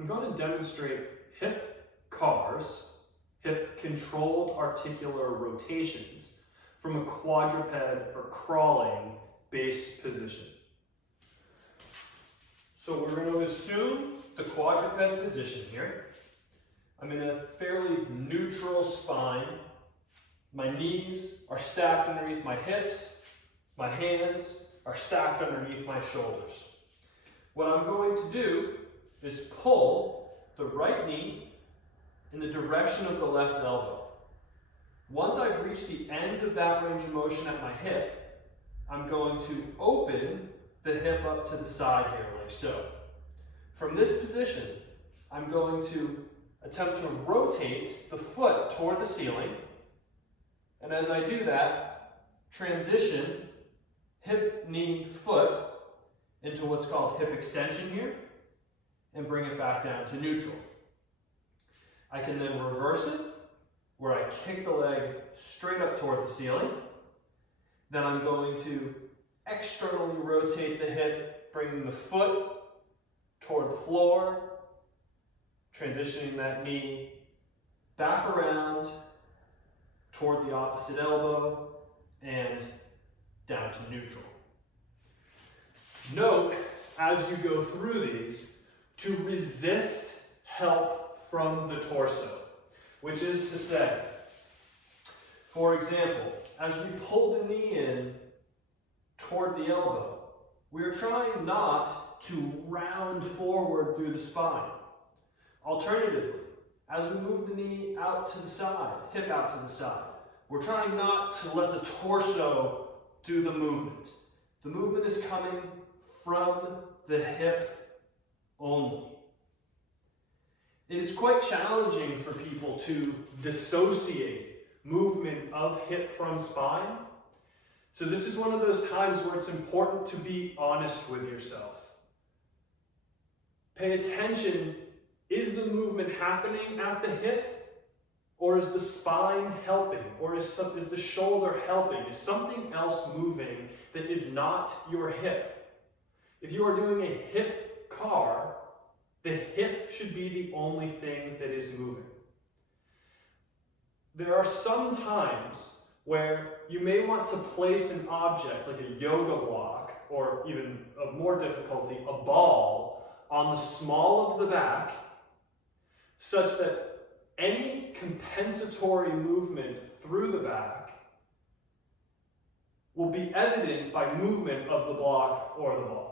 I'm going to demonstrate hip CARs, hip controlled articular rotations, from a quadruped or crawling base position. So we're going to assume the quadruped position here. I'm in a fairly neutral spine. My knees are stacked underneath my hips. My hands are stacked underneath my shoulders. What I'm going to do is pull the right knee in the direction of the left elbow. Once I've reached the end of that range of motion at my hip, I'm going to open the hip up to the side here, like so. From this position, I'm going to attempt to rotate the foot toward the ceiling, and as I do that, transition hip, knee, foot into what's called hip extension here, and bring it back down to neutral. I can then reverse it, where I kick the leg straight up toward the ceiling. Then I'm going to externally rotate the hip, bringing the foot toward the floor, transitioning that knee back around toward the opposite elbow and down to neutral. Note, as you go through these, to resist help from the torso, which is to say, for example, as we pull the knee in toward the elbow, we're trying not to round forward through the spine. Alternatively, as we move the knee out to the side, hip out to the side, we're trying not to let the torso do the movement. The movement is coming from the hip only. It is quite challenging for people to dissociate movement of hip from spine. So this is one of those times where it's important to be honest with yourself. Pay attention, is the movement happening at the hip? Or is the spine helping? Or is the shoulder helping? Is something else moving that is not your hip? If you are doing a hip CAR, the hip should be the only thing that is moving. There are some times where you may want to place an object like a yoga block, or even of more difficulty, a ball, on the small of the back, such that any compensatory movement through the back will be evident by movement of the block or the ball.